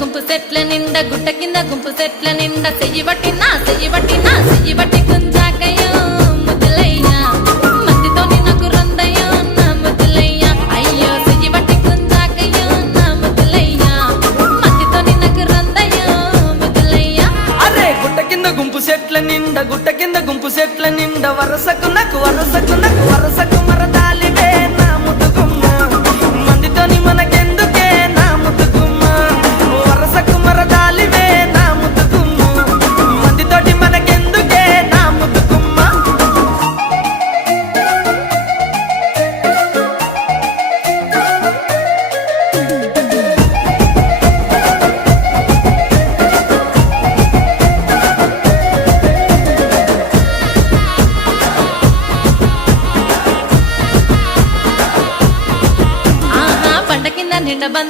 గుంపు సెట్ల నిండా గుట్ట కింద గుంపు సెట్ల నిండా చెయ్యి పట్టినా చెయ్యి పట్టి కుంజాకయ్యో ముద్దులయ్యా మందితో నాకు రొందయ్యో నా ముద్దులయ్యా అయ్యో చెయ్యి పట్టి కుంజాకయ్యో నా ముద్దులయ్యా మందితో నాకు రొందయ్యో ముద్దులయ్యా. అరే గుట్ట కింద గుంపు సెట్ల నిండా వరసకు మరదాలివే నా ముద్దుగుమ్మ మందితోని మనకెందుకే నా ముద్దుగుమ్మ వరసకు మరదాలివే నా ముద్దుగుమ్మ మందితోటి మనకెందుకే నా ముద్దుగుమ్మ. పండ కింద నిండ బంతి